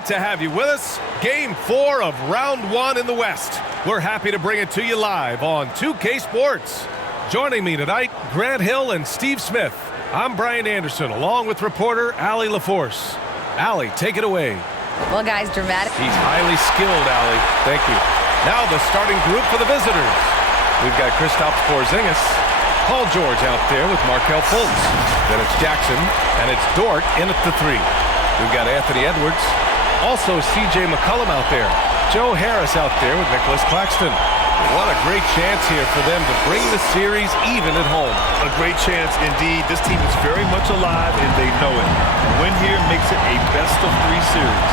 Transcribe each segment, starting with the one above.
Great to have you with us. Game 4 of round 1 in the West. We're happy to bring it to you live on 2K Sports. Joining me tonight, Grant Hill and Steve Smith. I'm Brian Anderson, along with reporter Allie LaForce. Allie, take it away. Well, guys, dramatic. He's highly skilled, Allie. Thank you. Now the starting group for the visitors. We've got Kristaps Porzingis, Paul George out there with Markelle Fultz. Then it's Jackson, and it's Dort in at the 3. We've got Anthony Edwards. Also C.J. McCollum out there. Joe Harris out there with Nicholas Claxton. What a great chance here for them to bring the series even at home. A great chance indeed. This team is very much alive, and they know it. A win here makes it a best-of-3 series.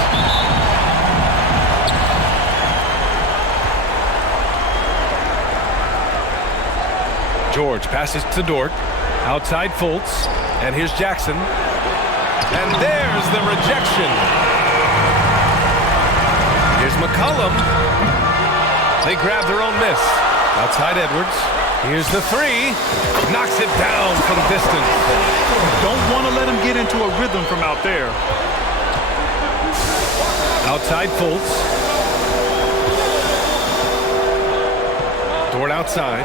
George passes to Dort. Outside Fultz. And here's Jackson. And there's the rejection. Here's McCollum. They grab their own miss. Outside Edwards. Here's the 3. Knocks it down from distance. Don't want to let him get into a rhythm from out there. Outside Fultz. Dort outside.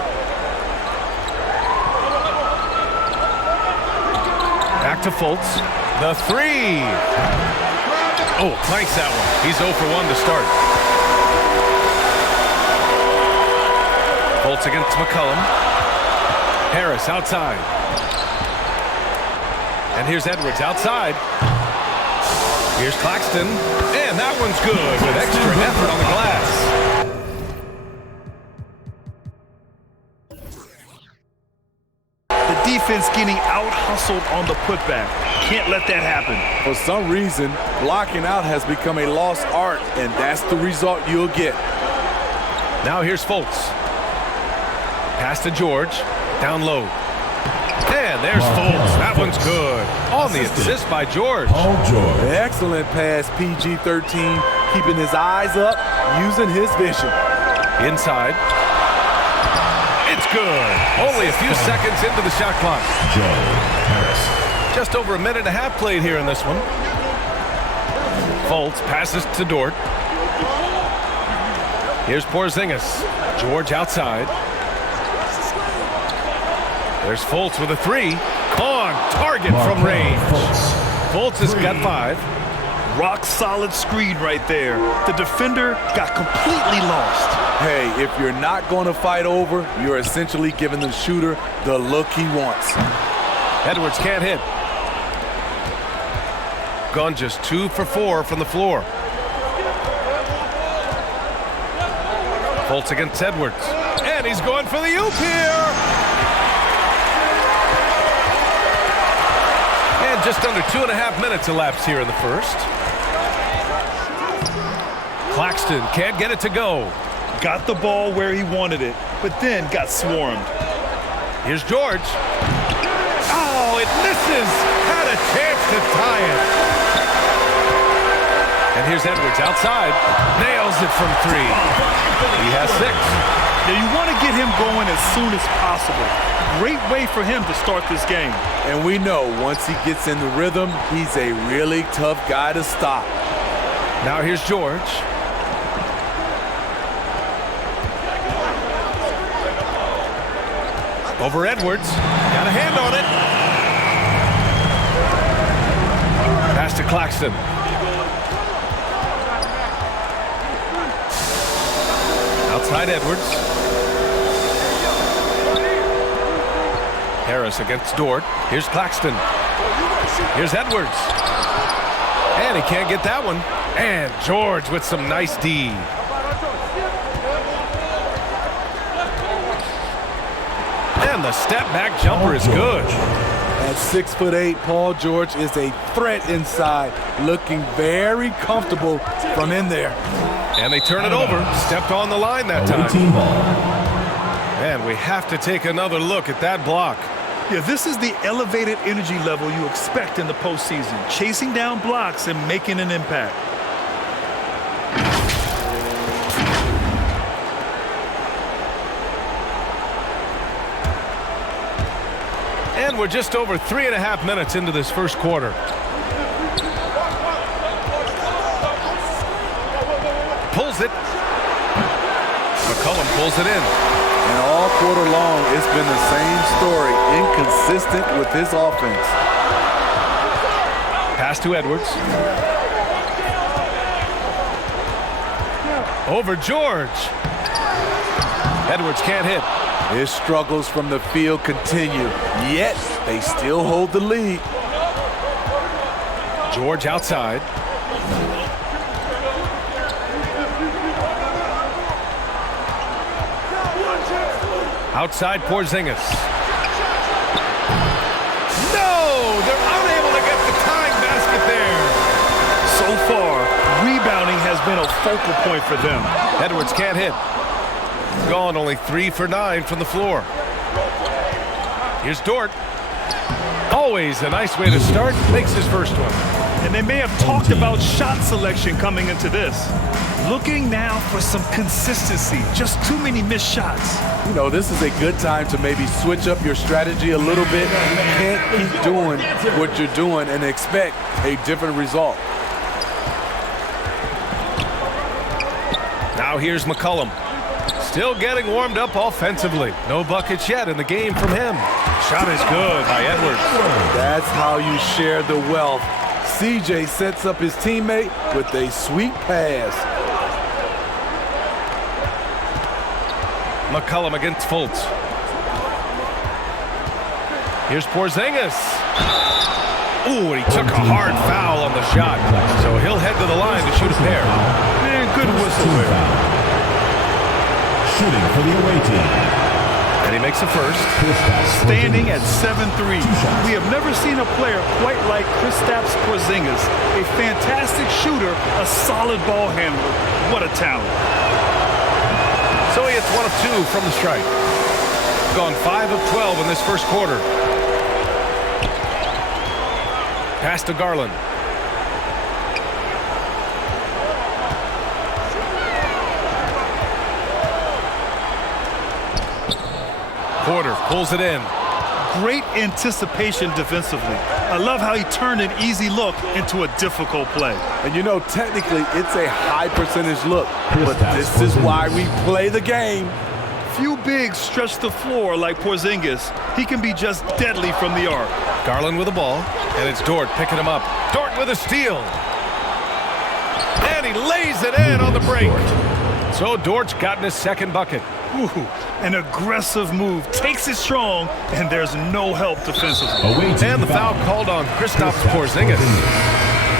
Back to Fultz. The 3. Oh, clanks that one. He's 0 for 1 to start. Fultz against McCollum. Harris outside. And here's Edwards outside. Here's Claxton. And that one's good with extra effort on the glass. Defense getting out-hustled on the putback. Can't let that happen. For some reason, blocking out has become a lost art, and that's the result you'll get. Now here's Fultz. Pass to George. Down low. And there's Fultz. That one's good. On the assist by George. Paul George. Excellent pass, PG-13. Keeping his eyes up, using his vision. Inside. It's good. Only a few seconds into the shot clock. Joe Harris. Just over a minute and a half played here in this one. Fultz passes to Dort. Here's Porzingis. George outside. There's Fultz with a 3. On target from range. Fultz has got 5. Rock solid screen right there. The defender got completely lost. Hey, if you're not going to fight over, you're essentially giving the shooter the look he wants. Edwards can't hit. Gone just 2 for 4 from the floor. Fultz against Edwards. And he's going for the oop here. And just under 2.5 minutes elapsed here in the first. Claxton can't get it to go. Got the ball where he wanted it, but then got swarmed. Here's George. Oh, it misses. Had a chance to tie it. And here's Edwards outside. Nails it from 3. He has 6. Now you want to get him going as soon as possible. Great way for him to start this game. And we know once he gets in the rhythm, he's a really tough guy to stop. Now here's George. Over Edwards. Got a hand on it. Pass to Claxton. Outside Edwards. Harris against Dort. Here's Claxton. Here's Edwards. And he can't get that one. And George with some nice D. And the step-back jumper is good. At 6'8", Paul George is a threat inside, looking very comfortable from in there. And they turn it over. Stepped on the line that time. And we have to take another look at that block. Yeah, this is the elevated energy level you expect in the postseason. Chasing down blocks and making an impact. And we're just over 3.5 minutes into this first quarter. it. McCollum pulls it in. And all quarter long, it's been the same story. Inconsistent with this offense. Pass to Edwards. Over George. Edwards can't hit. His struggles from the field continue, yet they still hold the lead. George outside. Outside Porzingis. No! They're unable to get the tying basket there. So far, rebounding has been a focal point for them. Edwards can't hit. Gone only 3 for 9 from the floor. Here's Dort. Always a nice way to start. Makes his first one. And they may have talked about shot selection coming into this. Looking now for some consistency. Just too many missed shots. You know, this is a good time to maybe switch up your strategy a little bit. You can't keep doing what you're doing and expect a different result. Now here's McCollum. Still getting warmed up offensively. No buckets yet in the game from him. Shot is good by Edwards. That's how you share the wealth. CJ sets up his teammate with a sweet pass. McCollum against Fultz. Here's Porzingis. Ooh, and he took a hard foul on the shot. So he'll head to the line to shoot a pair. And good whistle there. Shooting for the away team. And he makes a first. Standing at 7'3". We have never seen a player quite like Kristaps Porzingis. A fantastic shooter, a solid ball handler. What a talent. So he hits 1 of 2 from the strike. Gone 5 of 12 in this first quarter. Pass to Garland. Porter pulls it in. Great anticipation defensively. I love how he turned an easy look into a difficult play. And you know, technically, it's a high percentage look, but this is why we play the game. Few bigs stretch the floor like Porzingis. He can be just deadly from the arc. Garland with the ball, and it's Dort picking him up. Dort with a steal. And he lays it in on the break. So Dort's gotten his second bucket. Ooh, an aggressive move, takes it strong, and there's no help defensively. And the foul called on Kristaps Porzingis.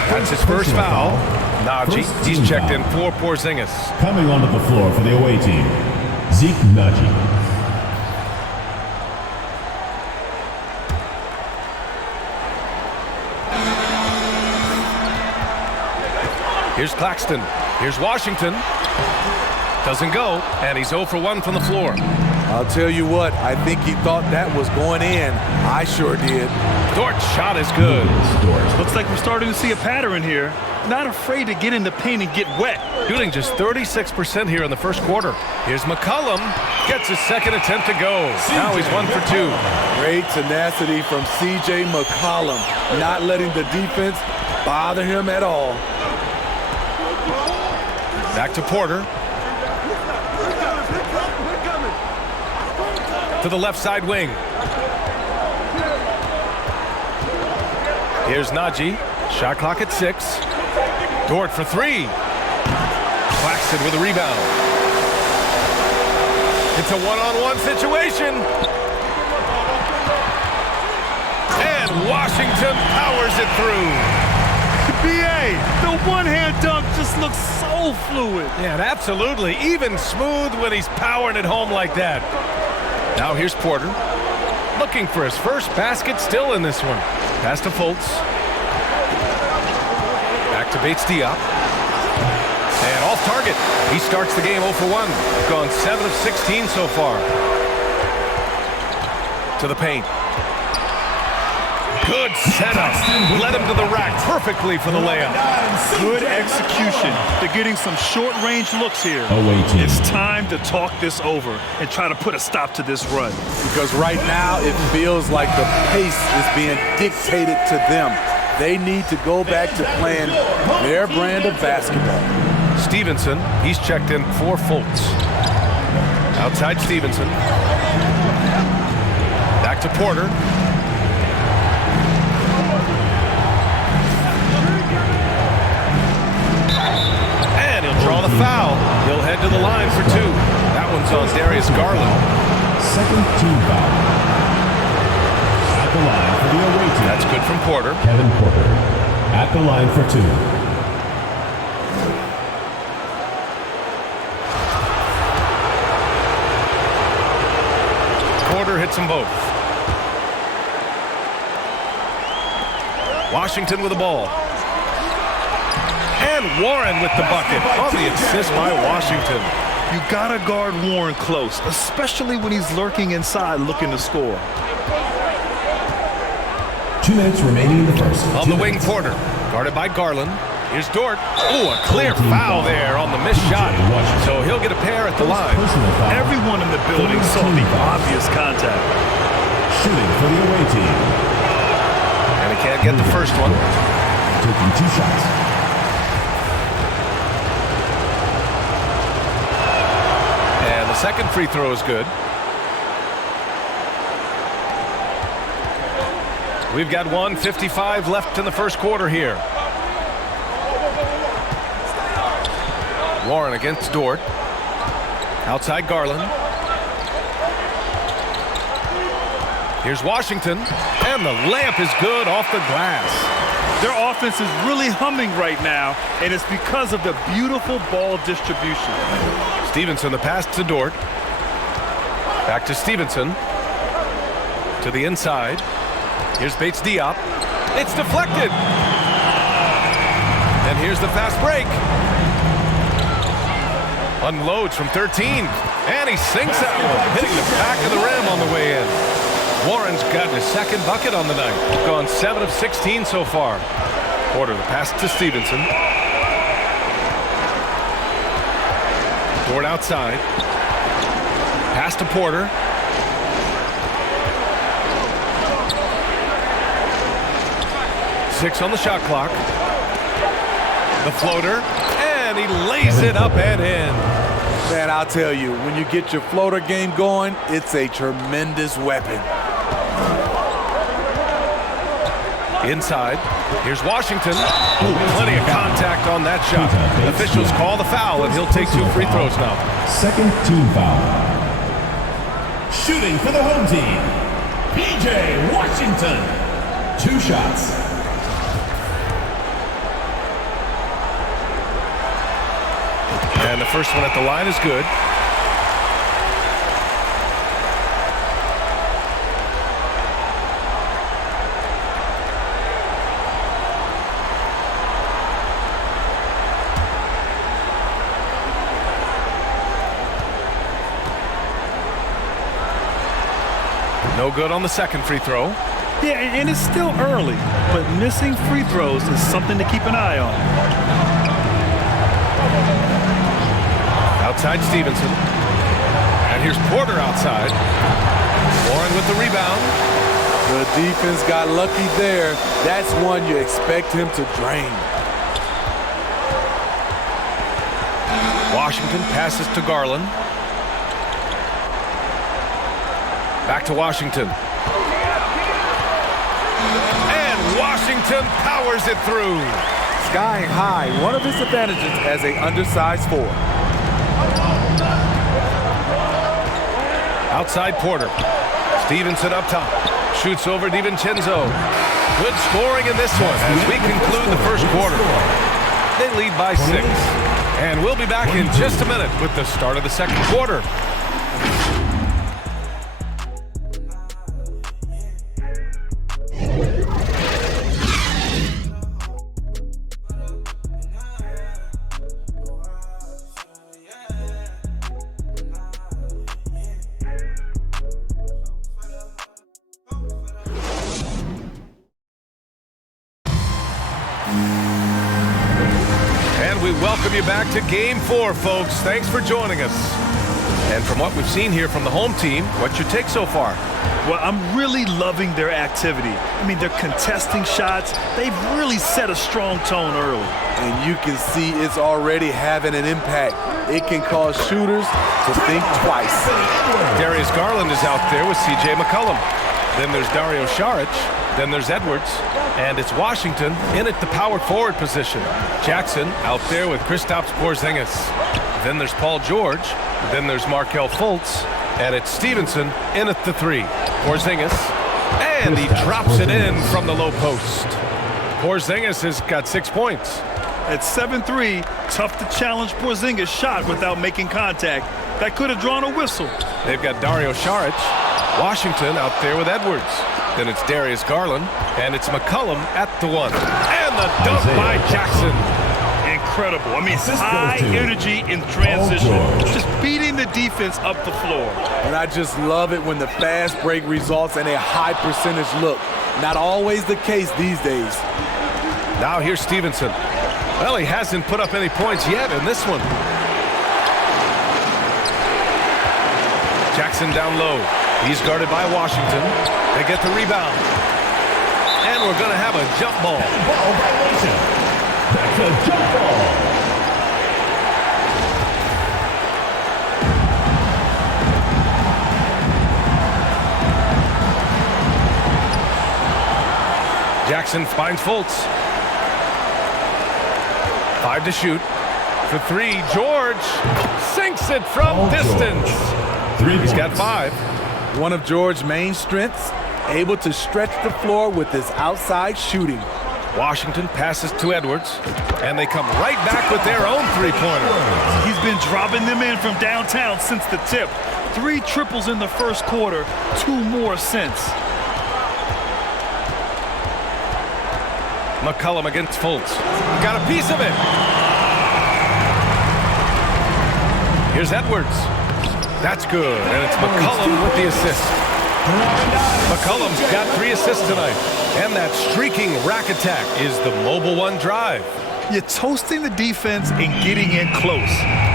That's his first foul. Naji, he's checked in for Porzingis. Coming onto the floor for the away team, Zeke Naji. Here's Claxton. Here's Washington. Doesn't go, and he's 0 for 1 from the floor. I'll tell you what, I think he thought that was going in. I sure did. Dort's shot is good. Looks like we're starting to see a pattern here. Not afraid to get in the paint and get wet. Shooting just 36% here in the first quarter. Here's McCollum. Gets his second attempt to go. Now he's 1 for 2. Great tenacity from C.J. McCollum, not letting the defense bother him at all. Back to Porter. To the left side wing. Here's Naji. Shot clock at 6. Dort for 3. Claxton with a rebound. It's a one-on-one situation. And Washington powers it through. B.A., the one-hand dunk just looks so fluid. Yeah, absolutely. Even smooth when he's powering it home like that. Now here's Porter. Looking for his first basket still in this one. Pass to Fultz. Back to Bates-Diop. And off target. He starts the game 0 for 1. Gone 7 of 16 so far. To the paint. Good setup. Led him to the rack perfectly for the layup. Good execution. They're getting some short-range looks here. Away team. It's time to talk this over and try to put a stop to this run. Because right now it feels like the pace is being dictated to them. They need to go back to playing their brand of basketball. Stevenson, he's checked in for Fultz. Outside Stevenson. Back to Porter. And he'll draw the foul. He'll head to the line for 2. That one's on Darius Garland. Second team foul. At the line for the away team. That's good from Porter. Kevin Porter. At the line for 2. Porter hits them both. Washington with the ball. And Warren with the bucket. On the assist by Washington. You gotta guard Warren close, especially when he's lurking inside looking to score. 2 minutes remaining in the first. On the wing, Porter. Guarded by Garland. Here's Dort. Ooh, a clear foul there on the missed shot. So he'll get a pair at the line. Everyone in the building saw the obvious contact. Shooting for the away team. And he can't get the first one. Taking 2 shots. And the second free throw is good. We've got 1:55 left in the first quarter here. Warren against Dort. Outside Garland. Here's Washington. And the layup is good off the glass. Their offense is really humming right now, and it's because of the beautiful ball distribution. Stevenson, the pass to Dort. Back to Stevenson. To the inside. Here's Bates Diop. It's deflected. And here's the fast break. Unloads from 13. And he sinks that one, hitting the back of the rim on the way in. Warren's gotten his second bucket on the night. Gone 7 of 16 so far. Porter, the pass to Stevenson. Dort outside. Pass to Porter. Six on the shot clock. The floater. And he lays it up and in. Man, I'll tell you, when you get your floater game going, it's a tremendous weapon. Inside. Here's Washington. Ooh, plenty of contact on that shot. Officials call the foul, and he'll take 2 free throws now. Second team foul. Shooting for the home team. P.J. Washington. 2 shots. And the first one at the line is good. No good on the second free throw. Yeah, and it's still early, but missing free throws is something to keep an eye on. Outside Stevenson. And here's Porter outside. Warren with the rebound. The defense got lucky there. That's one you expect him to drain. Washington passes to Garland. Back to Washington. And Washington powers it through. Skying high, one of his advantages as an undersized forward. Outside Porter. Stevenson up top. Shoots over DiVincenzo. Good scoring in this one as we conclude the first quarter. They lead by 6. And we'll be back in just a minute with the start of the second quarter. We welcome you back to Game 4, folks. Thanks for joining us. And from what we've seen here from the home team, what's your take so far? Well, I'm really loving their activity. I mean, they're contesting shots. They've really set a strong tone early. And you can see it's already having an impact. It can cause shooters to think twice. Darius Garland is out there with C.J. McCollum. Then there's Dario Saric. Then there's Edwards. And it's Washington in at the power forward position. Jackson out there with Kristaps Porzingis. Then there's Paul George. Then there's Markelle Fultz. And it's Stevenson in at the 3. Porzingis. And he drops it in from the low post. Porzingis has got 6 points. At 7-3, tough to challenge Porzingis' shot without making contact. That could have drawn a whistle. They've got Dario Saric. Washington out there with Edwards. Then it's Darius Garland. And it's McCollum at the 1. And the dunk by Jackson. Incredible. I mean, high energy in transition. Just beating the defense up the floor. And I just love it when the fast break results in a high percentage look. Not always the case these days. Now here's Stevenson. Well, he hasn't put up any points yet in this one. Jackson down low. He's guarded by Washington. They get the rebound. And we're going to have a jump ball. Ball violation. That's a jump ball. Jackson finds Fultz. 5 to shoot. For 3, George sinks it from distance. He's got 5. One of George's main strengths, able to stretch the floor with his outside shooting. Washington passes to Edwards, and they come right back with their own three-pointer. He's been dropping them in from downtown since the tip. 3 triples in the first quarter, 2 more since. McCollum against Fultz. Got a piece of it. Here's Edwards. That's good, and it's McCollum with the assist. McCollum's got 3 assists tonight, and that streaking rack attack is the Mobile One drive. You're toasting the defense and getting in close.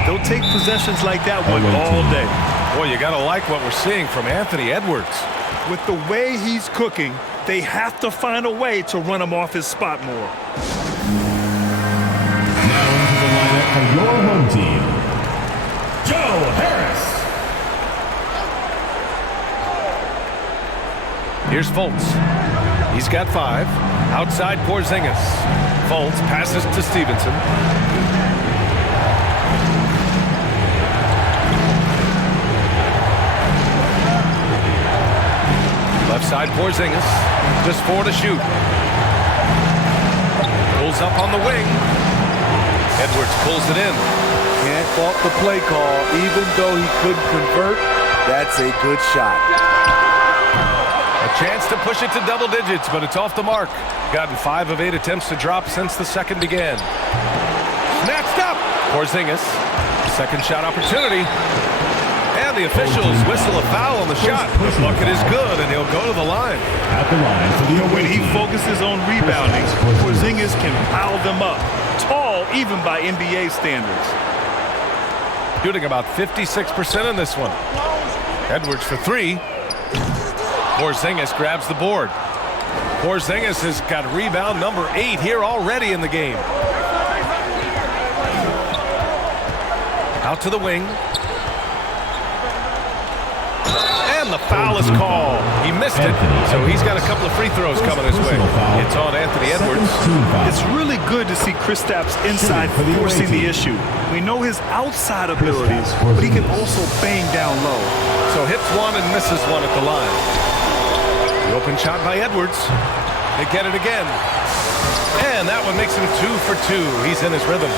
They'll take possessions like that one all day. Boy, you gotta like what we're seeing from Anthony Edwards. With the way he's cooking, they have to find a way to run him off his spot more. Now into the lineup for your home team, Joe Harris. Here's Fultz. He's got 5. Outside Porzingis. Fultz passes to Stevenson. Left side Porzingis. Just 4 to shoot. Pulls up on the wing. Edwards pulls it in. Can't fault the play call. Even though he couldn't convert, that's a good shot. A chance to push it to double digits, but it's off the mark. Gotten 5 of 8 attempts to drop since the second began. Snatched up. Porzingis. Second shot opportunity. And the officials whistle a foul on the shot. The bucket is good, and he'll go to the line. At the line for the When away he team, focuses on rebounding, Porzingis can pile them up. Tall, even by NBA standards. Shooting about 56% in this one. Edwards for 3. Porzingis grabs the board. Porzingis has got rebound number 8 here already in the game. Out to the wing. And the foul is called. He missed it, so he's got a couple of free throws coming his way. It's on Anthony Edwards. It's really good to see Kristaps inside forcing the issue. We know his outside abilities, but he can also bang down low. So hits 1 and misses 1 at the line. The open shot by Edwards. They get it again. And that one makes him 2 for 2. He's in his rhythm.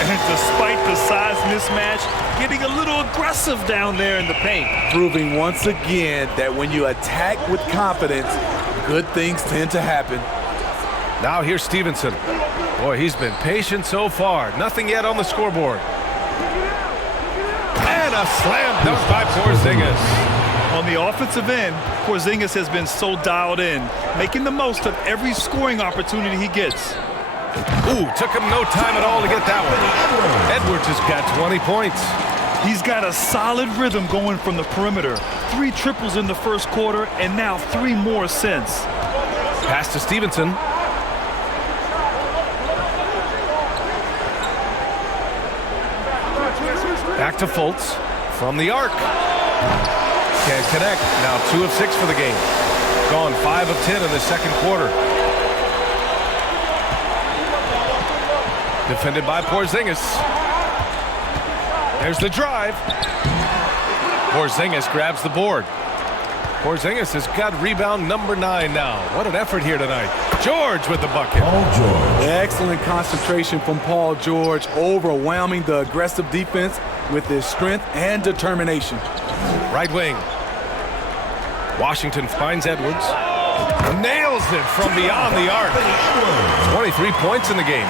And despite the size mismatch, getting a little aggressive down there in the paint. Proving once again that when you attack with confidence, good things tend to happen. Now here's Stevenson. Boy, he's been patient so far. Nothing yet on the scoreboard. And a slam dunk by Porzingis. On the offensive end, Porzingis has been so dialed in, making the most of every scoring opportunity he gets. Ooh, took him no time at all to get that one. Edwards has got 20 points. He's got a solid rhythm going from the perimeter. 3 triples in the first quarter, and now 3 more since. Pass to Stevenson. Back to Fultz from the arc. Can't connect. Now 2 of 6 for the game. Gone 5 of 10 in the second quarter. Defended by Porzingis. There's the drive. Porzingis grabs the board. Porzingis has got rebound number 9 now. What an effort here tonight. George with the bucket. Paul George. Excellent concentration from Paul George, overwhelming the aggressive defense with his strength and determination. Right wing. Washington finds Edwards. Nails it from beyond the arc. 23 points in the game.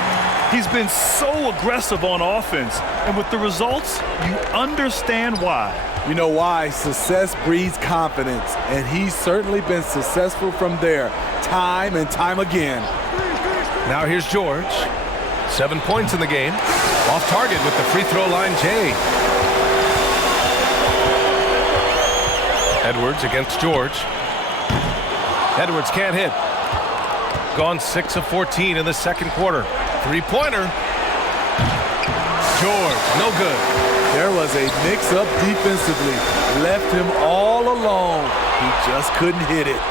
He's been so aggressive on offense, and with the results, you understand why. You know why? Success breeds confidence, and he's certainly been successful from there, time and time again. Now here's George. 7 points in the game. Off target with the free throw line, Jay. Edwards against George. Edwards can't hit. Gone 6 of 14 in the second quarter. Three-pointer. George, no good. There was a mix-up defensively. Left him all alone. He just couldn't hit it.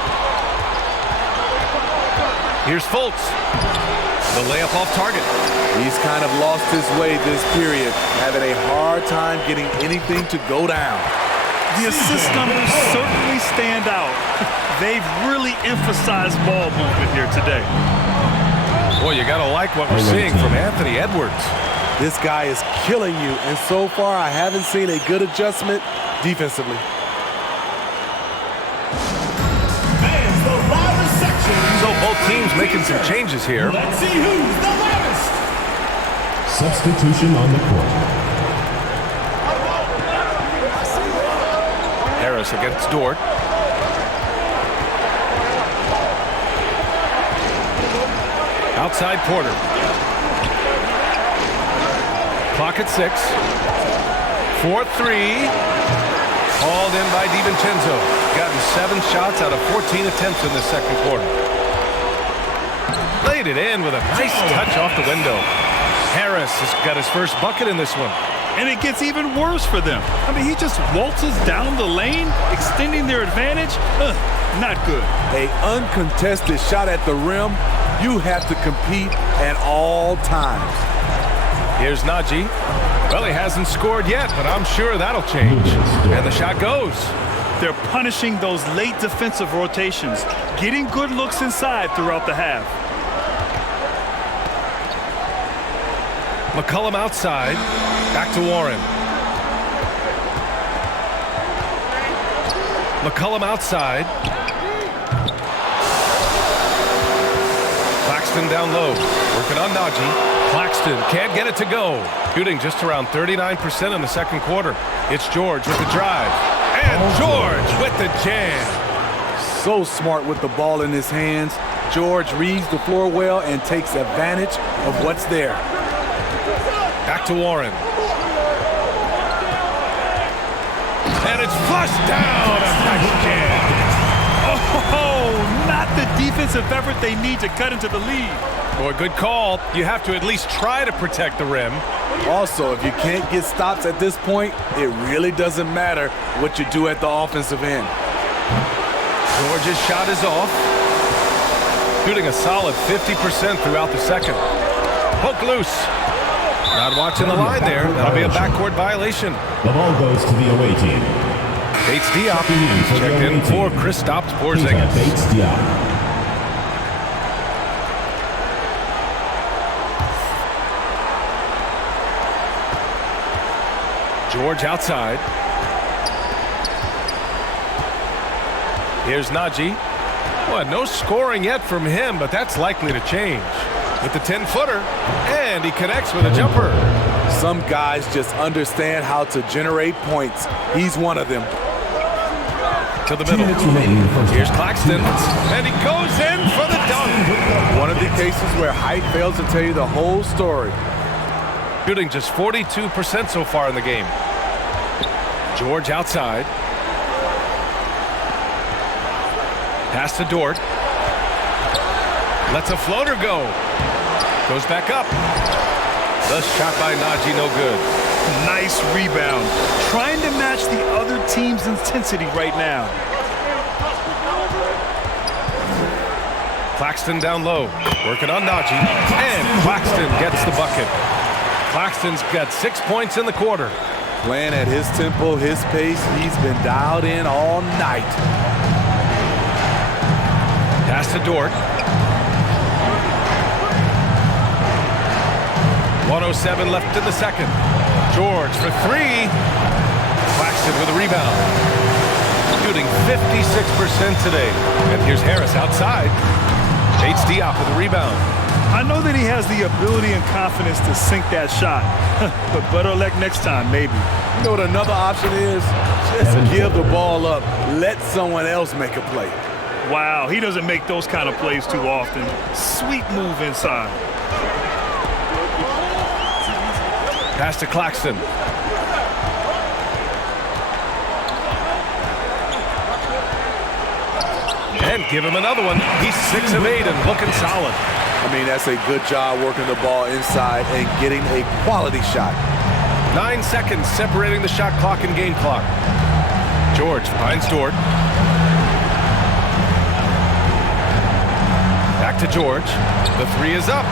Here's Fultz. The layup off target. He's kind of lost his way this period, having a hard time getting anything to go down. The assist numbers certainly stand out. They've really emphasized ball movement here today. Boy, you gotta like what we're seeing from Anthony Edwards. This guy is killing you, and so far I haven't seen a good adjustment defensively. Fans, the loudest section. So both teams making some changes here. Let's see who's the loudest. Substitution on the court. Harris against Dort. Outside Porter. Clock at 6. 4-3. Hauled in by DiVincenzo. Gotten 7 shots out of 14 attempts in the second quarter. Laid it in with a nice touch off the window. Harris has got his first bucket in this one. And it gets even worse for them. I mean, he just waltzes down the lane, extending their advantage. Not good. An uncontested shot at the rim. You have to compete at all times. Here's Najee. Well, he hasn't scored yet, but I'm sure that'll change. And the shot goes. They're punishing those late defensive rotations, getting good looks inside throughout the half. McCollum outside. Back to Warren. McCollum outside. Claxton down low. Working on Najee. Claxton can't get it to go. Shooting just around 39% in the second quarter. It's George with the drive. And George with the jam. So smart with the ball in his hands. George reads the floor well and takes advantage of what's there. Back to Warren. And it's flushed down. A nice jam. Oh, not the defensive effort they need to cut into the lead. Boy, good call. You have to at least try to protect the rim. Also, if you can't get stops at this point, it really doesn't matter what you do at the offensive end. George's shot is off. Shooting a solid 50% throughout the second. Poke loose. Not watching the line there. That'll be a backcourt violation. The ball goes to the away team. Bates Diop checked in for Kristaps Porzingis. Bates Diop. George outside. Here's Najee. Well, no scoring yet from him, but that's likely to change. With the 10-footer, and he connects with a jumper. Some guys just understand how to generate points. He's one of them. To the middle. Here's Claxton, and he goes in for the dunk. One of the cases where height fails to tell you the whole story. Shooting just 42% so far in the game. George outside. Pass to Dort. Lets a floater go. Goes back up. The shot by Najee, no good. Nice rebound. Trying to match the other team's intensity right now. Claxton down low. Working on Najee. And Claxton gets the bucket. Claxton's got 6 points in the quarter. Playing at his tempo, his pace. He's been dialed in all night. Pass to Dort. 1:07 left in the second. George for three. Claxton with a rebound. Shooting 56% today. And here's Harris outside. Bates Diop with a rebound. I know that he has the ability and confidence to sink that shot. But better luck next time, maybe. You know what another option is? Just give the ball up. Let someone else make a play. Wow, he doesn't make those kind of plays too often. Sweet move inside. Pass to Claxton. And give him another one. He's 6 of 8 and looking solid. I mean, that's a good job working the ball inside and getting a quality shot. 9 seconds separating the shot clock and game clock. George finds Dort. Back to George. The three is up.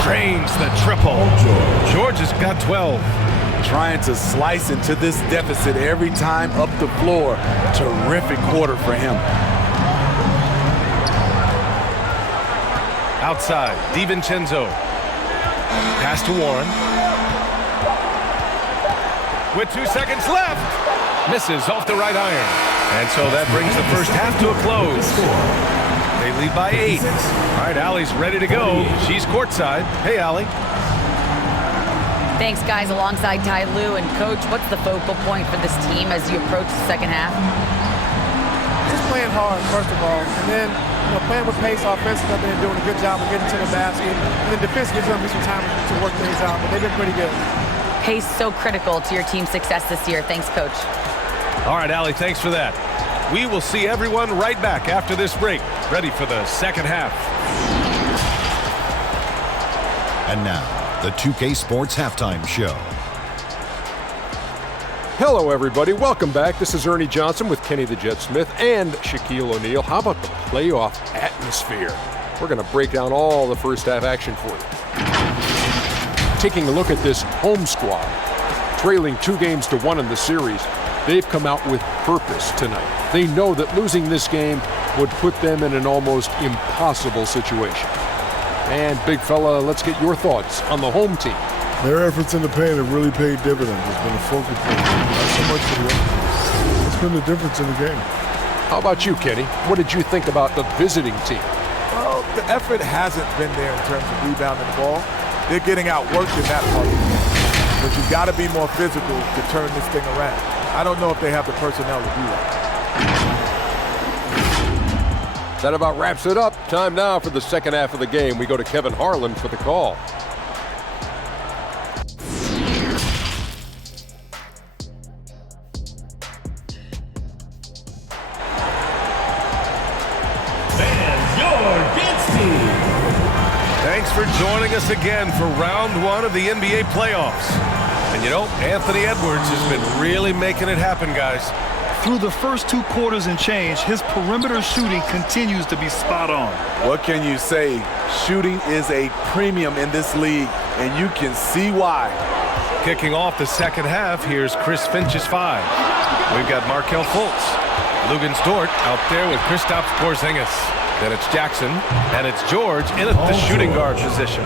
Cranes the triple. George has got 12. Trying to slice into this deficit every time up the floor. Terrific quarter for him. Outside, DiVincenzo. Pass to Warren. With 2 seconds left. Misses off the right iron. And so that brings the first half to a close. They lead by 8. All right, Allie's ready to go. She's courtside. Hey, Allie. Thanks, guys. Alongside Ty Lue and Coach, what's the focal point for this team as you approach the second half? Just playing hard, first of all, and then playing with pace offensively. They've been doing a good job of getting to the basket. And then defensively, it's going to be some time to work things out, but they've been pretty good. Pace so critical to your team's success this year. Thanks, Coach. All right, Allie, thanks for that. We will see everyone right back after this break, ready for the second half. And now, the 2K Sports Halftime Show. Hello, everybody. Welcome back. This is Ernie Johnson with Kenny the Jet Smith and Shaquille O'Neal. How about the playoff atmosphere? We're going to break down all the first half action for you. Taking a look at this home squad, trailing 2-1 in the series, they've come out with purpose tonight. They know that losing this game would put them in an almost impossible situation. And big fella, let's get your thoughts on the home team. Their efforts in the paint have really paid dividends. It's been a focal point. Not so much for the offense. It's been the difference in the game. How about you, Kenny? What did you think about the visiting team? Well, the effort hasn't been there in terms of rebounding the ball. They're getting outworked in that part of the game. But you've got to be more physical to turn this thing around. I don't know if they have the personnel to do that. That about wraps it up. Time now for the second half of the game. We go to Kevin Harlan for the call. Thanks for joining us again for round 1 of the NBA playoffs. And you know, Anthony Edwards has been really making it happen, guys. Through the first 2 quarters and change, his perimeter shooting continues to be spot on. What can you say? Shooting is a premium in this league, and you can see why. Kicking off the second half, here's Chris Finch's 5. We've got Markelle Fultz. Luguentz Dort out there with Kristaps Porzingis. Then it's Jackson, and it's George in at the shooting guard position.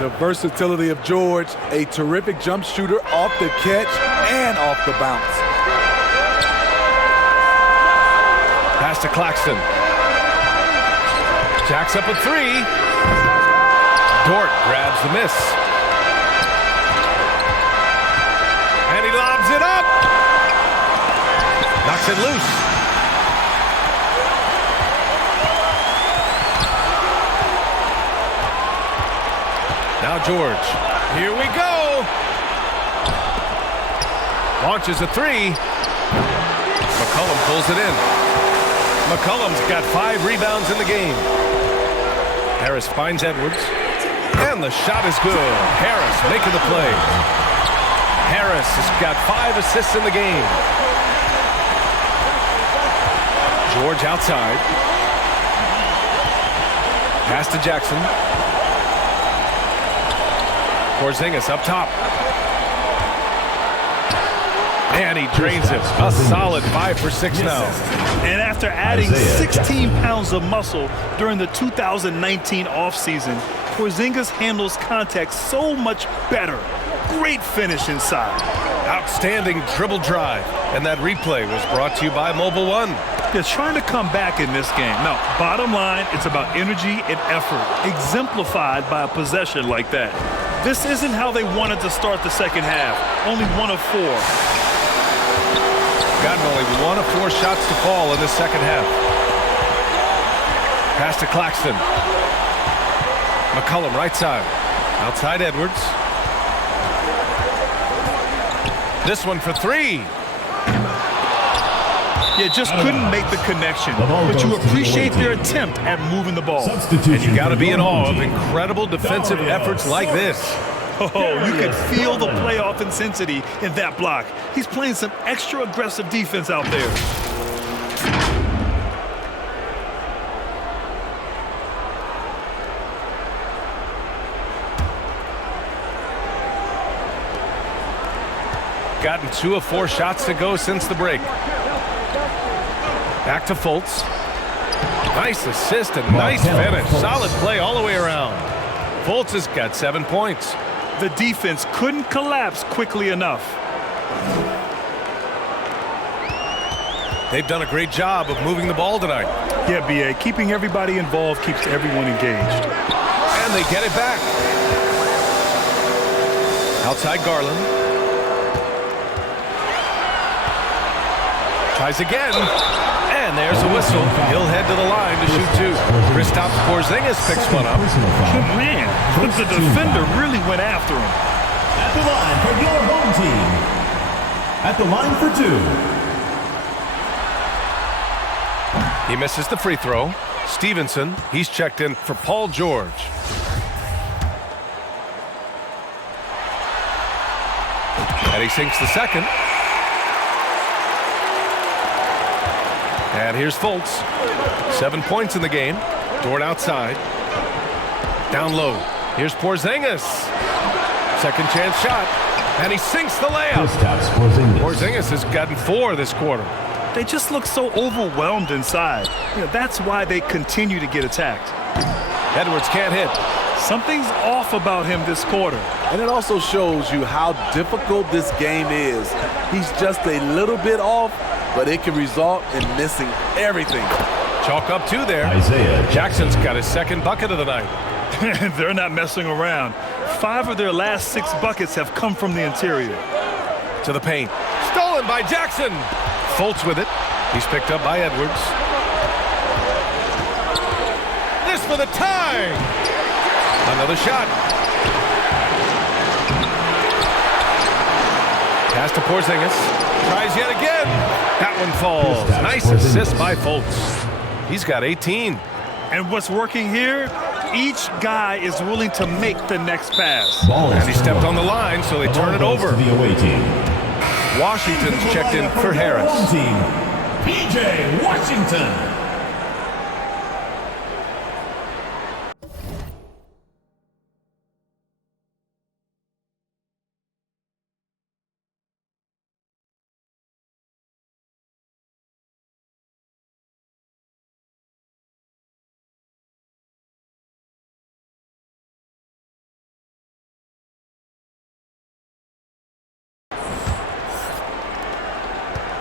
The versatility of George, a terrific jump shooter off the catch and off the bounce. Pass to Claxton. Jacks up a 3. Dort grabs the miss. And he lobs it up. Knocks it loose. Now George. Here we go. Launches a 3. McCollum pulls it in. McCollum's got 5 rebounds in the game. Harris finds Edwards. And the shot is good. Harris making the play. Harris has got 5 assists in the game. George outside. Pass to Jackson. Porzingis up top. And he drains it. A solid 5 for 6 now. And after adding 16 pounds of muscle during the 2019 offseason, Porzingis handles contact so much better. Great finish inside. Outstanding dribble drive. And that replay was brought to you by Mobile One. They're trying to come back in this game. Now, bottom line, it's about energy and effort, exemplified by a possession like that. This isn't how they wanted to start the second half. Only 1 of 4. Gotten only 1 of 4 shots to fall in the second half. Pass to Claxton. McCollum right side. Outside Edwards. This one for 3. You just couldn't make the connection, but you appreciate their attempt at moving the ball. And you got to be in awe of incredible defensive efforts like this. Oh, you can feel the playoff intensity in that block. He's playing some extra aggressive defense out there. Gotten 2 of 4 shots to go since the break. Back to Fultz. Nice assist and nice finish. Solid play all the way around. Fultz has got 7 points. The defense couldn't collapse quickly enough. They've done a great job of moving the ball tonight. Yeah, B.A., keeping everybody involved keeps everyone engaged. And they get it back. Outside Garland. Tries again. And there's a whistle. He'll head to the line to shoot 2. Kristaps Porzingis picks one up. Good man. But the defender really went after him. At the line for your home team. At the line for 2. He misses the free throw. Stevenson, he's checked in for Paul George. And he sinks the second. And here's Fultz. 7 points in the game. Dort outside. Down low. Here's Porzingis. Second chance shot. And he sinks the layup. Porzingis has gotten 4 this quarter. They just look so overwhelmed inside. That's why they continue to get attacked. Edwards can't hit. Something's off about him this quarter. And it also shows you how difficult this game is. He's just a little bit off, but it can result in missing everything. Chalk up 2 there. Jackson's got his 2nd bucket of the night. They're not messing around. 5 of their last 6 buckets have come from the interior. To the paint. Stolen by Jackson. Fultz with it. He's picked up by Edwards. This for the tie. Another shot. Pass to Porzingis. Tries yet again. That one falls. Nice assist by Fultz. He's got 18. And what's working here? Each guy is willing to make the next pass. And he stepped on the line, so they turn it over. Washington's checked in for Harris. PJ Washington.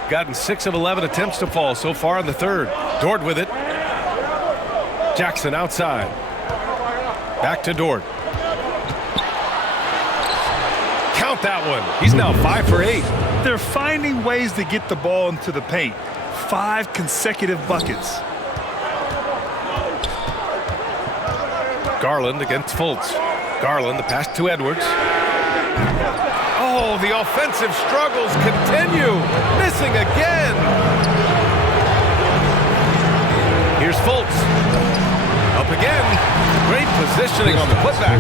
Gotten 6 of 11 attempts to fall so far in the third. Dort with it. Jackson outside. Back to Dort. Count that one. He's now 5 for 8. They're finding ways to get the ball into the paint. 5 consecutive buckets. Garland against Fultz. Garland, the pass to Edwards. Oh, the offensive struggles continue. Missing again. Here's Fultz. Up again. Great positioning on the putback.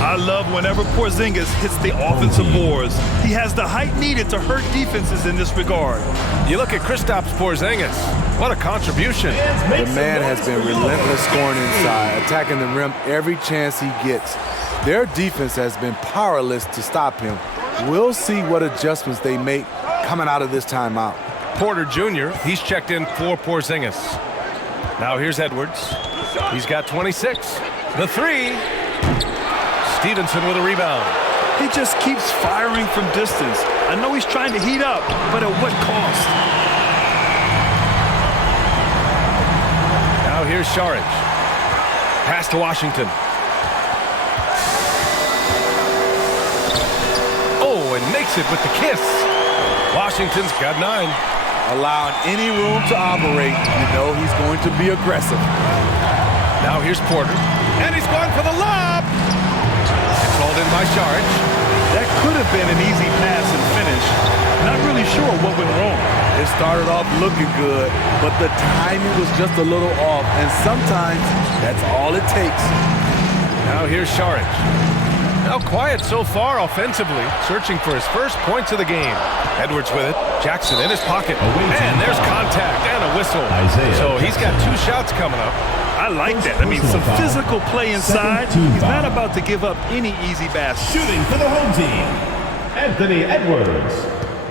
I love whenever Porzingis hits the offensive boards. He has the height needed to hurt defenses in this regard. You look at Kristaps Porzingis. What a contribution. The man has been relentless scoring inside, attacking the rim every chance he gets. Their defense has been powerless to stop him. We'll see what adjustments they make coming out of this timeout. Porter Jr., he's checked in for Porzingis. Now here's Edwards. He's got 26. The three. Stevenson with a rebound. He just keeps firing from distance. I know he's trying to heat up, but at what cost? Now here's Saric. Pass to Washington. Oh, and makes it with the kiss. Washington's got 9. Allowing any room to operate, you know he's going to be aggressive. Now here's Porter. And he's going for the lob. It's hauled in by Saric. That could have been an easy pass and finish. Not really sure what went wrong. It started off looking good, but the timing was just a little off, and sometimes that's all it takes. Now here's Saric. Now quiet so far offensively, searching for his first points of the game. Edwards with it. Jackson in his pocket. And there's contact and a whistle. So he's got 2 shots coming up. I like that. I mean, some physical play inside. He's not about to give up any easy basket. Shooting for the home team, Anthony Edwards.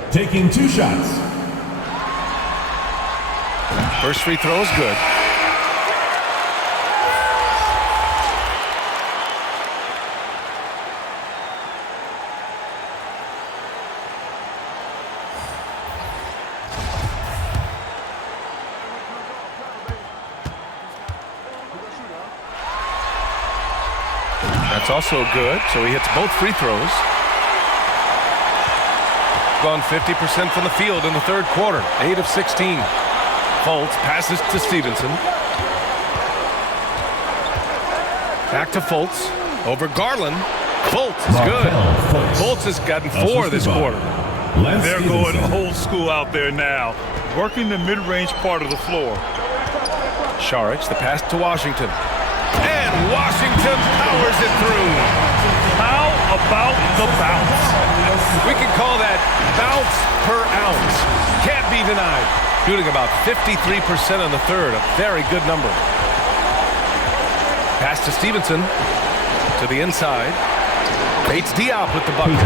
Taking 2 shots. First free throw is good. That's also good, so he hits both free throws. Gone 50% from the field in the third quarter, 8 of 16. Fultz passes to Stevenson. Back to Fultz, over Garland. Fultz is good. Fultz has gotten 4 this quarter. They're going old school out there now, working the mid-range part of the floor. Saric, the pass to Washington. And Washington powers it through. How about the bounce? We can call that bounce per ounce. Can't be denied. Shooting about 53% in the third, a very good number. Pass to Stevenson. To the inside. Bates Diop with the bucket.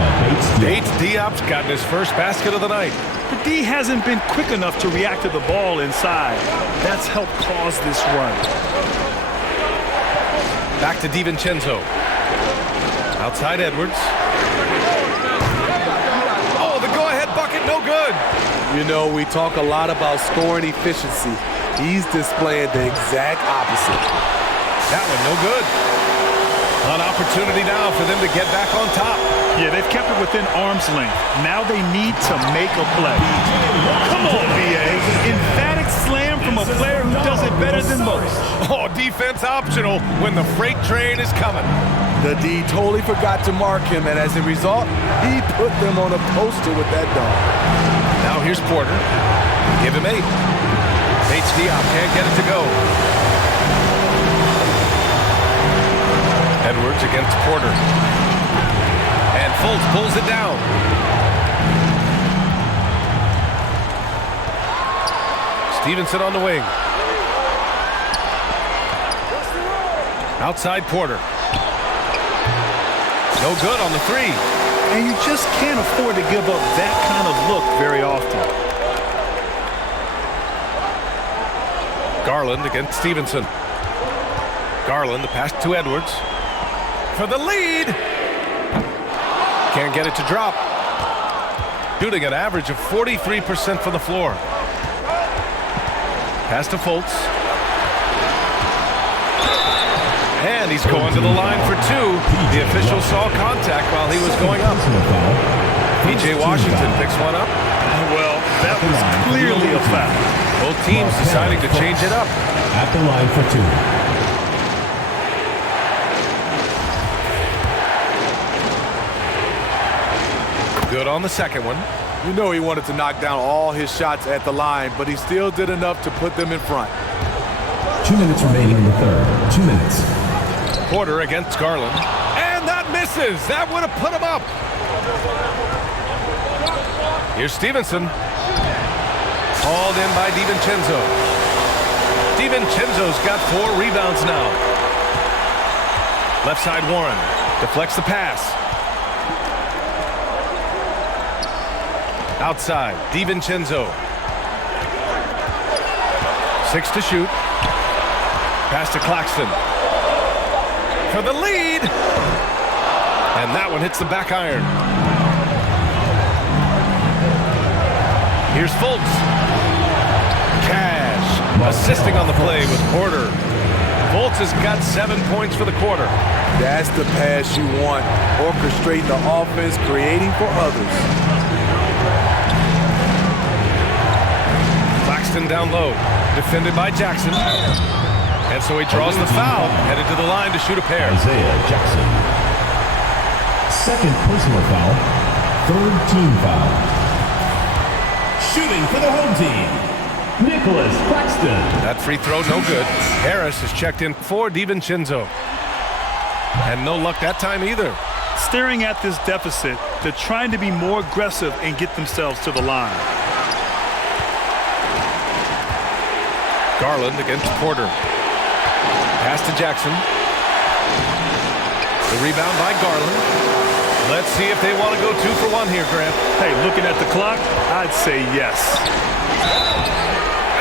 Bates Diop's gotten his first basket of the night. The D hasn't been quick enough to react to the ball inside. That's helped cause this run. Back to DiVincenzo. Outside Edwards. Oh, the go-ahead bucket, no good. You know, we talk a lot about scoring efficiency. He's displaying the exact opposite. That one, no good. An opportunity now for them to get back on top. Yeah, they've kept it within arm's length. Now they need to make a play. Come on, B.A. Emphatic slam from a player who does it better than most. Oh, defense optional when the freight train is coming. The D totally forgot to mark him, and as a result, he put them on a poster with that dunk. Now here's Porter. Give him 8. Bates Diop can't get it to go. Edwards against Porter. And Fultz pulls it down. Stevenson on the wing. Outside Porter. No good on the 3. And you just can't afford to give up that kind of look very often. Garland against Stevenson. Garland, the pass to Edwards. For the lead. Can't get it to drop. Shooting an average of 43% from the floor. Pass to Fultz. And he's going to the line for 2. The official saw contact while he was going up. P.J. Washington picks one up. Well, that was clearly a foul. Both teams deciding to change it up. At the line for 2. Good on the second one. You know he wanted to knock down all his shots at the line, but he still did enough to put them in front. 2 minutes remaining in the third. 2 minutes. Porter against Garland. And that misses. That would have put him up. Here's Stevenson. Called in by DiVincenzo. DiVincenzo's got 4 rebounds now. Left side Warren. Deflects the pass. Outside, DiVincenzo. 6 to shoot. Pass to Claxton. For the lead. And that one hits the back iron. Here's Fultz. Cash assisting on the play with Porter. Fultz has got 7 points for the quarter. That's the pass you want. Orchestrating the offense, creating for others. Claxton down low. Defended by Jackson. And so he draws the foul. Headed to the line to shoot a pair. Isaiah Jackson. Second personal foul. Third team foul. Shooting for the home team, Nicholas Claxton. That free throw no good. Harris is checked in for DiVincenzo. And no luck that time either. Staring at this deficit, they're trying to be more aggressive and get themselves to the line. Garland against Porter. Pass to Jackson. The rebound by Garland. Let's see if they want to go 2 for 1 here, Grant. Hey, looking at the clock, I'd say yes.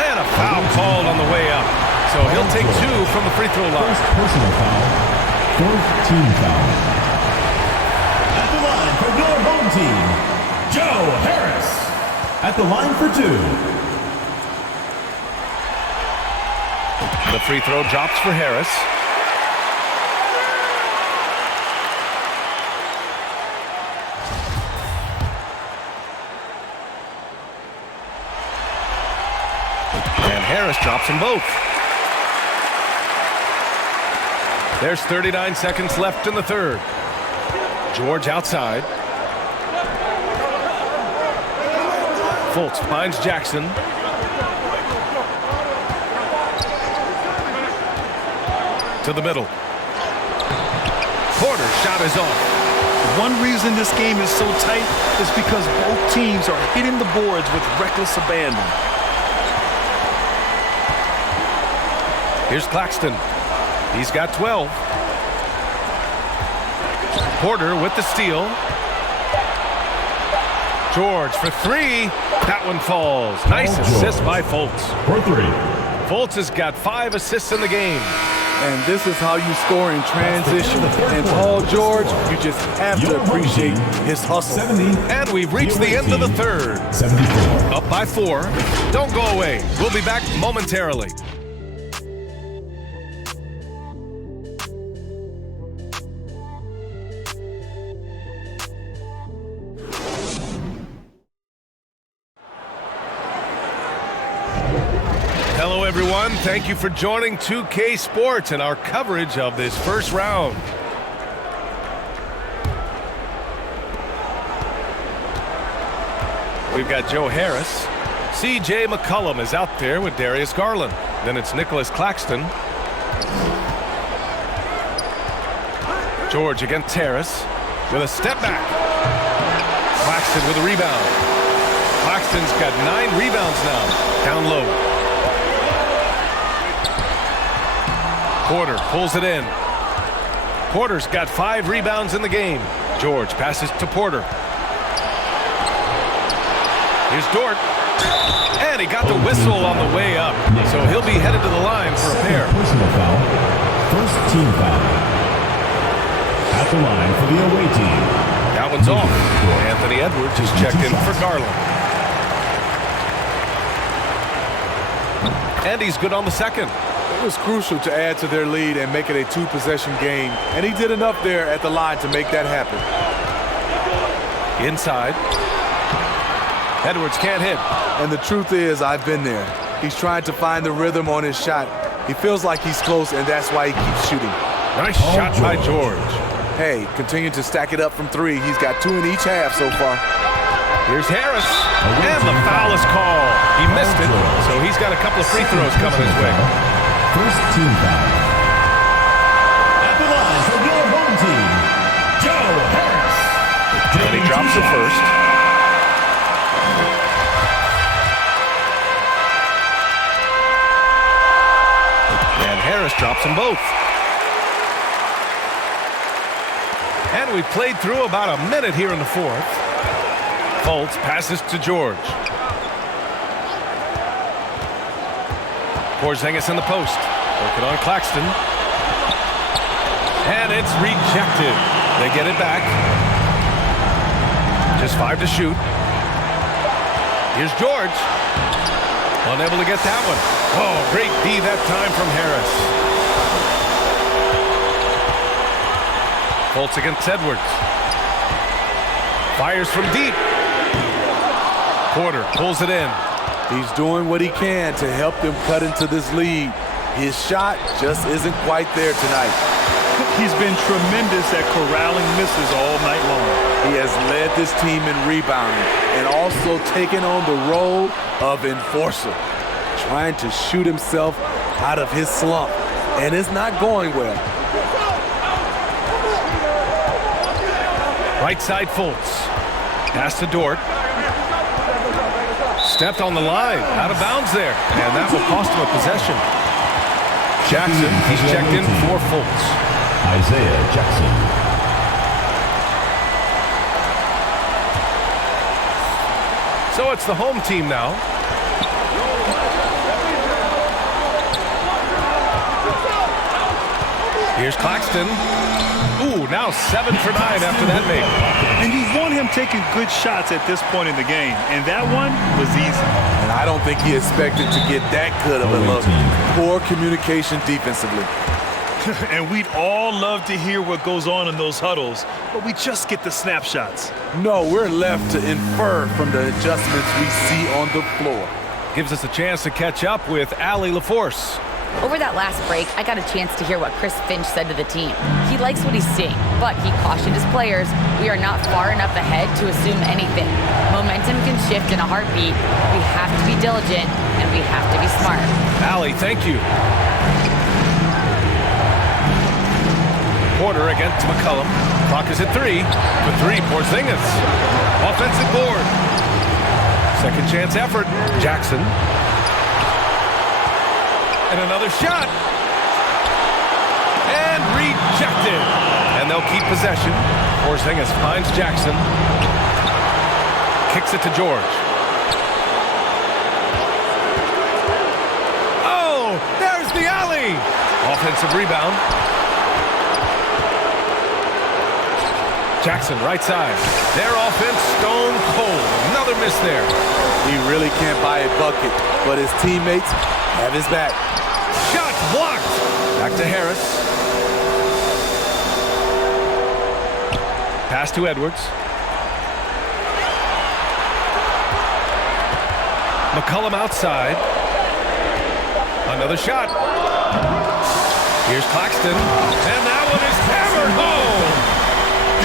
And a foul called on the way up. So he'll take 2 from the free throw line. First personal foul. Fourth team foul. At the line for your home team, Joe Harris. At the line for 2. The free throw drops for Harris. And Harris drops them both. There's 39 seconds left in the third. George outside. Fultz finds Jackson. To the middle. Porter's shot is off. One reason this game is so tight is because both teams are hitting the boards with reckless abandon. Here's Claxton. He's got 12. Porter with the steal. George for 3. That one falls. Nice assist by Fultz. For 3. Fultz has got 5 assists in the game. And this is how you score in transition. And Paul George, you just have to appreciate his hustle. 70. And we've reached the end of the third. 74. Up by 4. Don't go away. We'll be back momentarily. Hello, everyone. Thank you for joining 2K Sports and our coverage of this first round. We've got Joe Harris. C.J. McCollum is out there with Darius Garland. Then it's Nicholas Claxton. George against Harris with a step back. Claxton with a rebound. Claxton's got 9 rebounds now. Down low. Porter pulls it in. Porter's got 5 rebounds in the game. George passes to Porter. Here's Dort. And he got the whistle on the way up. So he'll be headed to the line for a pair. Personal foul. First team foul. At the line for the away team. That one's off. Anthony Edwards is checked in for Garland. And he's good on the second. It was crucial to add to their lead and make it a 2-possession game. And he did enough there at the line to make that happen. Inside. Edwards can't hit. And the truth is, I've been there. He's trying to find the rhythm on his shot. He feels like he's close, and that's why he keeps shooting. Nice shot by George. hey, continue to stack it up from 3. He's got 2 in each half so far. Here's Harris, and the foul is called. He missed it, so he's got a couple of free throws coming his way. First team foul. At the line for your home team, Joe Harris. And he drops it first. And Harris drops them both. And we played through about a minute here in the fourth. Fultz passes to George. Porzingis in the post. Working on Claxton. And it's rejected. They get it back. Just 5 to shoot. Here's George. Unable to get that one. Oh, great D that time from Harris. Fultz against Edwards. Fires from deep. Porter pulls it in. He's doing what he can to help them cut into this lead. His shot just isn't quite there tonight. He's been tremendous at corralling misses all night long. He has led this team in rebounding and also taken on the role of enforcer, trying to shoot himself out of his slump, and it's not going well. Right side Fultz. Pass to Dort. Stepped on the line, out of bounds there, and that will cost him a possession. Jackson, he's checked in for Fultz. Isaiah Jackson. So it's the home team now. Here's Claxton. Ooh, now 7 for 9 after that make. And you want him taking good shots at this point in the game, and that one was easy. And I don't think he expected to get that good of a look. Poor communication defensively. And we'd all love to hear what goes on in those huddles, but we just get the snapshots. No, we're left to infer from the adjustments we see on the floor. Gives us a chance to catch up with Allie LaForce. Over that last break, I got a chance to hear what Chris Finch said to the team. He likes what he's seeing, but he cautioned his players, we are not far enough ahead to assume anything. Momentum can shift in a heartbeat. We have to be diligent, and we have to be smart. Allie, thank you. Porter against McCollum. Clock is at 3. For 3, Porzingis. Offensive board. Second chance effort. Jackson. And another shot. And rejected. And they'll keep possession. Porzingis finds Jackson. Kicks it to George. Oh, there's the alley. Offensive rebound. Jackson, right side. Their offense, stone cold. Another miss there. He really can't buy a bucket, but his teammates have his back. Shot blocked. Back to Harris. Pass to Edwards. McCollum outside. Another shot. Here's Claxton. And that one is hammered home.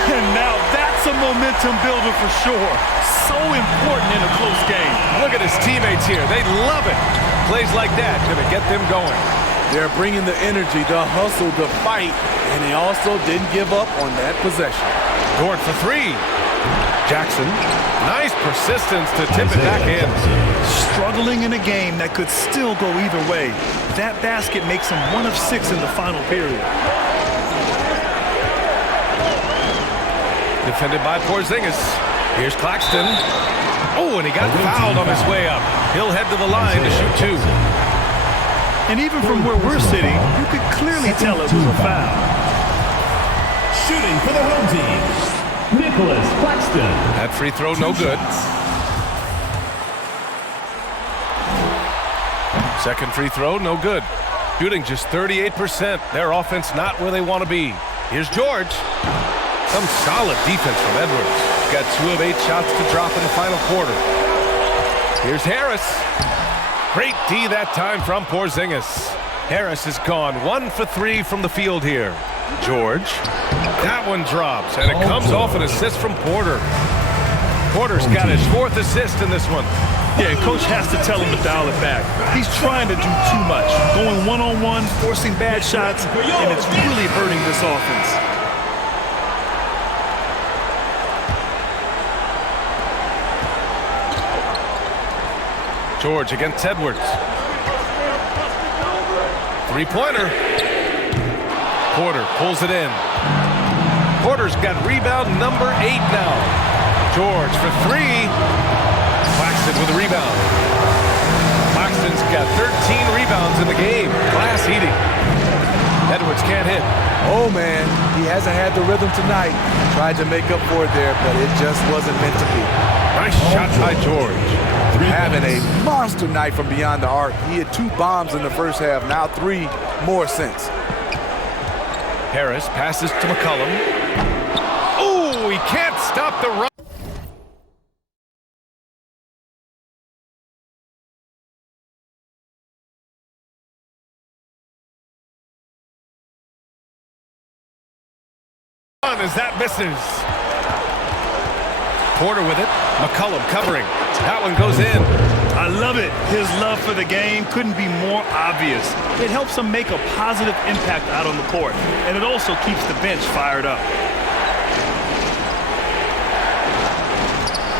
And now that's a momentum builder for sure. So important in a close game. Look at his teammates here. They love it. Plays like that gonna get them going. They're bringing the energy, the hustle, the fight, and they also didn't give up on that possession. Dort for 3. Jackson, nice persistence to tip it back in. Struggling in a game that could still go either way. That basket makes him 1 of 6 in the final period. Defended by Porzingis. Here's Claxton. Oh, and he got fouled on his way up. He'll head to the line to shoot 2. And even from where we're sitting, you could clearly tell it was a foul. Shooting for the home team, Nicholas Claxton. That free throw, no good. Second free throw, no good. Shooting just 38%. Their offense not where they want to be. Here's George. Some solid defense from Edwards. Got 2 of 8 shots to drop in the final quarter. Here's Harris. Great D that time from Porzingis. Harris is gone 1 for 3 from the field here. George. That one drops, and it comes off an assist from Porter. Porter's got his 4th assist in this one. Yeah, coach has to tell him to dial it back. He's trying to do too much, going one-on-one, forcing bad shots, and it's really hurting this offense. George against Edwards. Three-pointer. Porter pulls it in. Porter's got rebound number 8 now. George for 3. Claxton with a rebound. Claxton's got 13 rebounds in the game. Class eating. Edwards can't hit. Oh, man, he hasn't had the rhythm tonight. Tried to make up for it there, but it just wasn't meant to be. Nice shot by George. Having a monster night from beyond the arc. He had 2 bombs in the first half, now 3 more since. Harris passes to McCollum. Oh, he can't stop the run. As that misses. Porter with it. McCollum covering. That one goes in. I love it. His love for the game couldn't be more obvious. It helps him make a positive impact out on the court, and it also keeps the bench fired up.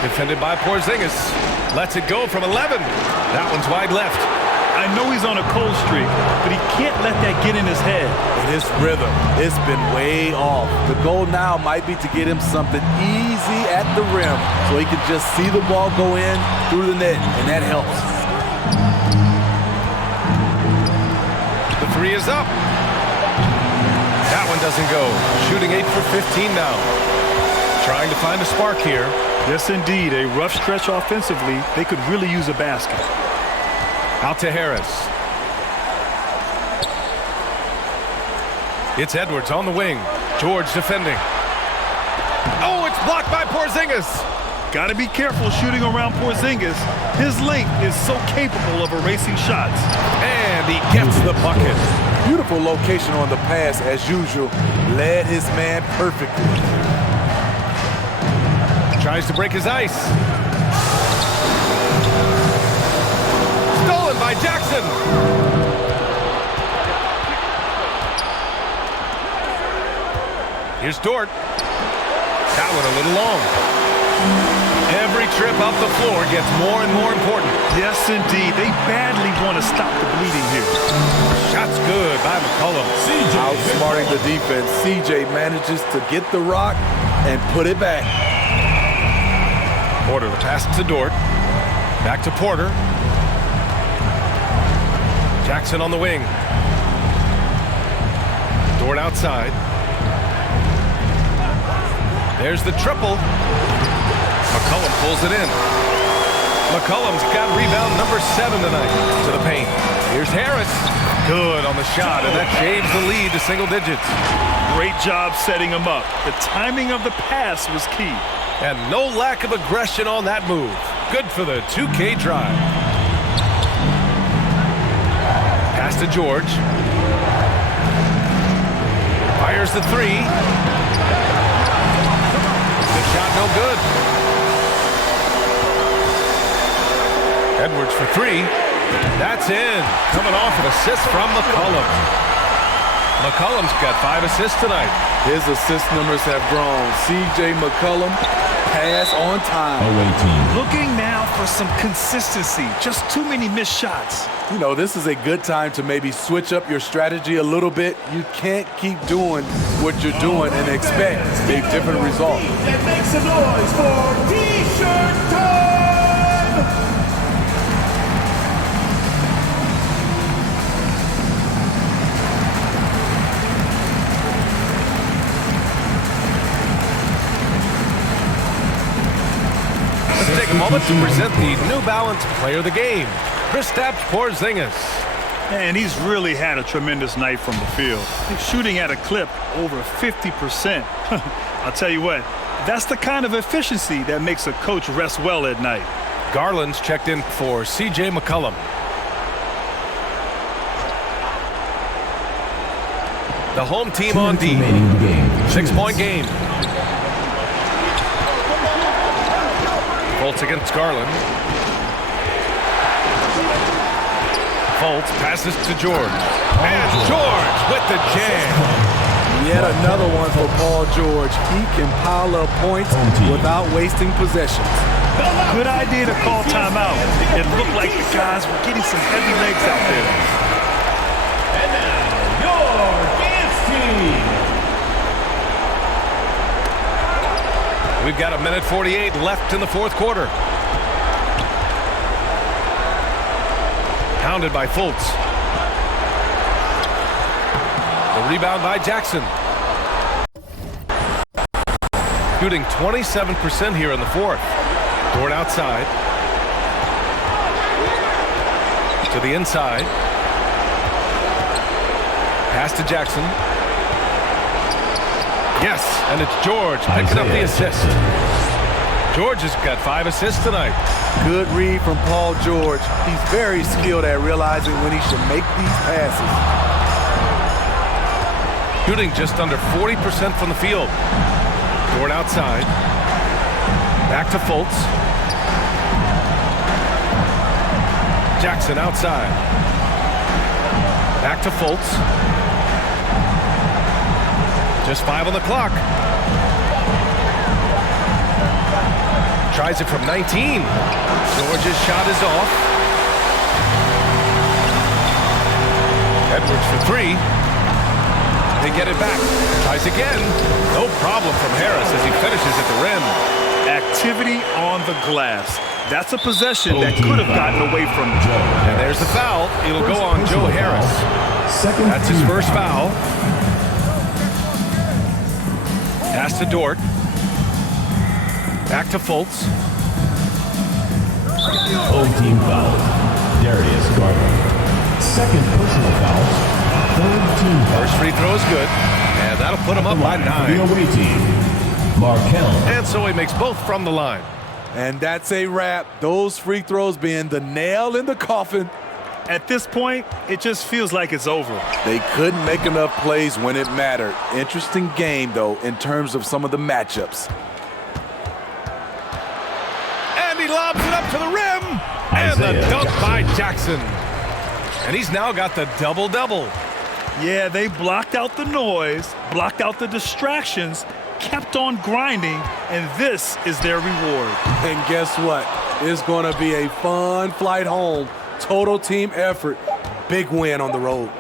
Defended by Porzingis. Lets it go from 11. That one's wide left. I know he's on a cold streak, but he can't let that get in his head. And his rhythm, it's been way off. The goal now might be to get him something easy at the rim so he can just see the ball go in through the net, and that helps. The 3 is up. That one doesn't go. Shooting 8 for 15 now. Trying to find a spark here. Yes, indeed. A rough stretch offensively. They could really use a basket. Out to Harris. It's Edwards on the wing. George defending. Oh, it's blocked by Porzingis. Got to be careful shooting around Porzingis. His length is so capable of erasing shots. And he gets the bucket. Beautiful location on the pass as usual. Led his man perfectly. Tries to break his ice. Stolen by Jackson. Here's Dort. That one a little long. Every trip up the floor gets more and more important. Yes, indeed. They badly want to stop the bleeding here. Shot's good by McCollum. Outsmarting the defense. CJ manages to get the rock and put it back. Porter the pass to Dort. Back to Porter. Jackson on the wing. Dort outside. There's the triple. McCollum pulls it in. McCollum's got rebound number 7 tonight to the paint. Here's Harris. Good on the shot, and that shaves the lead to single digits. Great job setting him up. The timing of the pass was key. And no lack of aggression on that move. Good for the 2K drive. Pass to George. Fires the 3. The shot no good. Edwards for 3. That's in. Coming off an assist from McCollum. McCollum's got 5 assists tonight. His assist numbers have grown. C.J. McCollum, pass on time. Away team. Looking now for some consistency. Just too many missed shots. You know, this is a good time to maybe switch up your strategy a little bit. You can't keep doing what you're doing and expect a different result. And make some noise for T-shirt time! Let's take a moment to present the New Balance Player of the Game, Kristaps Porzingis. And he's really had a tremendous night from the field. He's shooting at a clip over 50%. I'll tell you what, that's the kind of efficiency that makes a coach rest well at night. Garland's checked in for C.J. McCollum. The home team on D. 6-point game. Fultz against Garland. Fultz passes to George. And George with the jam. Yet another one for Paul George. He can pile up points without wasting possessions. Good idea to call timeout. It looked like the guys were getting some heavy legs out there. And now, your dance team. We've got 1:48 left in the fourth quarter. Pounded by Fultz. The rebound by Jackson. Shooting 27% here in the fourth. Dort outside. To the inside. Pass to Jackson. Yes, and it's George picking up the assist. George has got 5 assists tonight. Good read from Paul George. He's very skilled at realizing when he should make these passes. Shooting just under 40% from the field. Dort outside. Back to Fultz. Jackson outside. Back to Fultz. Just 5 on the clock. Tries it from 19. George's shot is off. Edwards for 3. They get it back. Tries again. No problem from Harris as he finishes at the rim. Activity on the glass. That's a possession that could have gotten away from Joe. And there's the foul. It'll go on Joe Harris. That's his first foul. Pass to Dort. Back to Fultz. Home team foul. Darius Garland. Second personal foul. Third team foul. First free throw is good. And that'll put him up by 9. The away team. Markel. And so he makes both from the line. And that's a wrap. Those free throws being the nail in the coffin. At this point, it just feels like it's over. They couldn't make enough plays when it mattered. Interesting game, though, in terms of some of the matchups. And he lobs it up to the rim. And the dunk by Jackson. And he's now got the double-double. Yeah, they blocked out the noise, blocked out the distractions, kept on grinding, and this is their reward. And guess what? It's going to be a fun flight home. Total team effort. Big win on the road.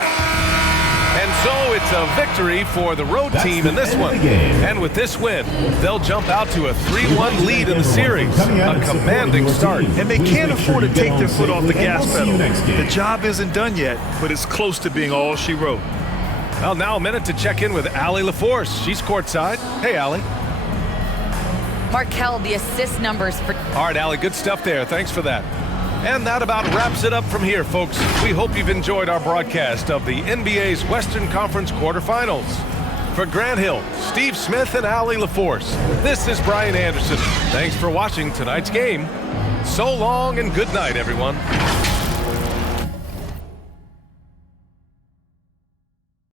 And so it's a victory for the road team in this one. And with this win, they'll jump out to a 3-1 lead in the series. A commanding start. And they can't afford to take their foot off the gas pedal. The job isn't done yet, but it's close to being all she wrote. Well, now a minute to check in with Allie LaForce. She's courtside. Hey, Allie. Markel, the assist numbers for... All right, Allie, good stuff there. Thanks for that. And that about wraps it up from here, folks. We hope you've enjoyed our broadcast of the NBA's Western Conference quarterfinals. For Grant Hill, Steve Smith, and Allie LaForce, this is Brian Anderson. Thanks for watching tonight's game. So long and good night, everyone.